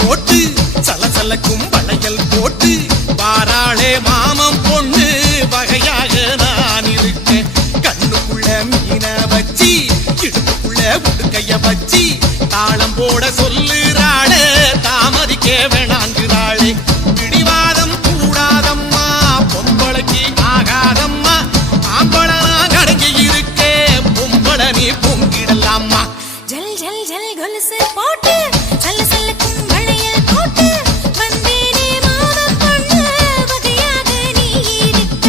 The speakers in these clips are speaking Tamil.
போட்டு சலசலக்கும் வளையல் போட்டு பாராளே மாமம் பொண்ணு வகையாக நான் இருக்கேன். கண்ணுக்குள்ள மீன வச்சி இடுப்புக்குள்ள உடுக்கைய வச்சி தாளம் போட சொல்லுறாளே தாமதிக்க வேணாங்கிறாளே. பிடிவாதம் கூடாதம்மா பொம்பளைக்கு ஆகாதம்மா ஆம்பள நான் அடங்கி இருக்கேன் பொம்பள நீ பொங்கிடலாமா. ஜல் ஜல் ஜல் கொலுசு போட்டு சல்ல சல்லக்கும் வளையல் போட்டு வந்தேனே மாமம் பொண்ணு வகையாக நீ இருக்க.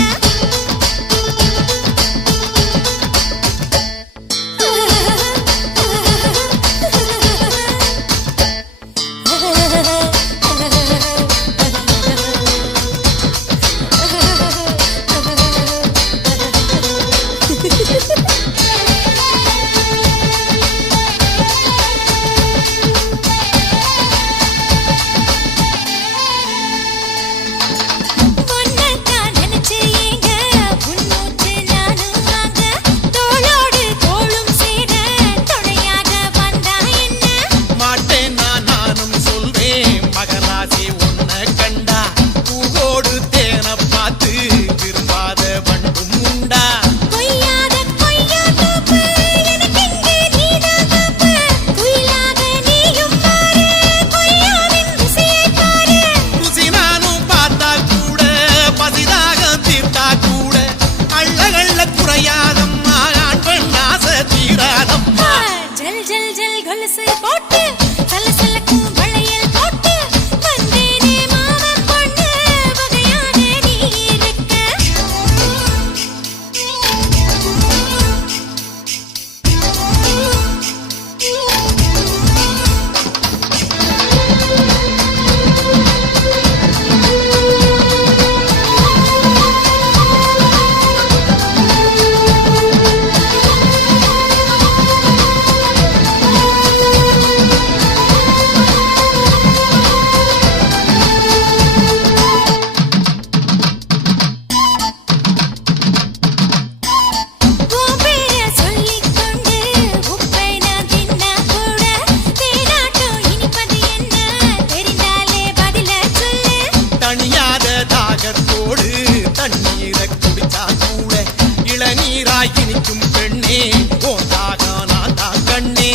இனிக்கும் பெண்ணே போதாக நான் தான் கண்ணே.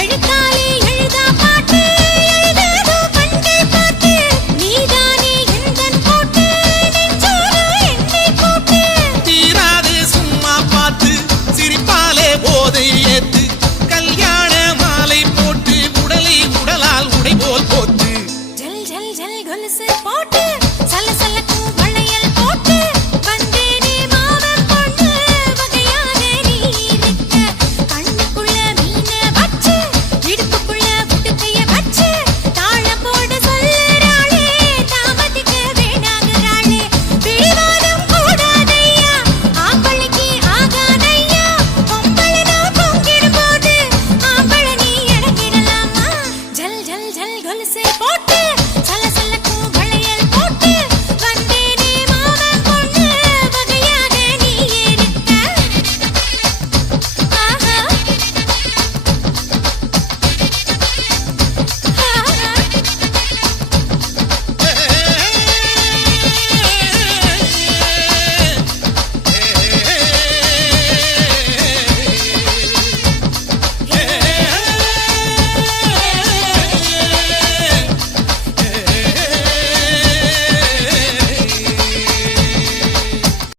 எழுத்தாலே எழுதா பாட்டு எழுதாதோ கண்கள் பார்த்து நீதானே எந்தன் போட்டு நெஞ்சோடு என்னை போட்டு தீராது சும்மா பார்த்து சிரிப்பாலே போதை ஏத்து கல்யாண மாலை போட்டு உடலை உடலால் உடை போல் போத்து ஜல் ஜல் ஜல் கொலுசு போட்டு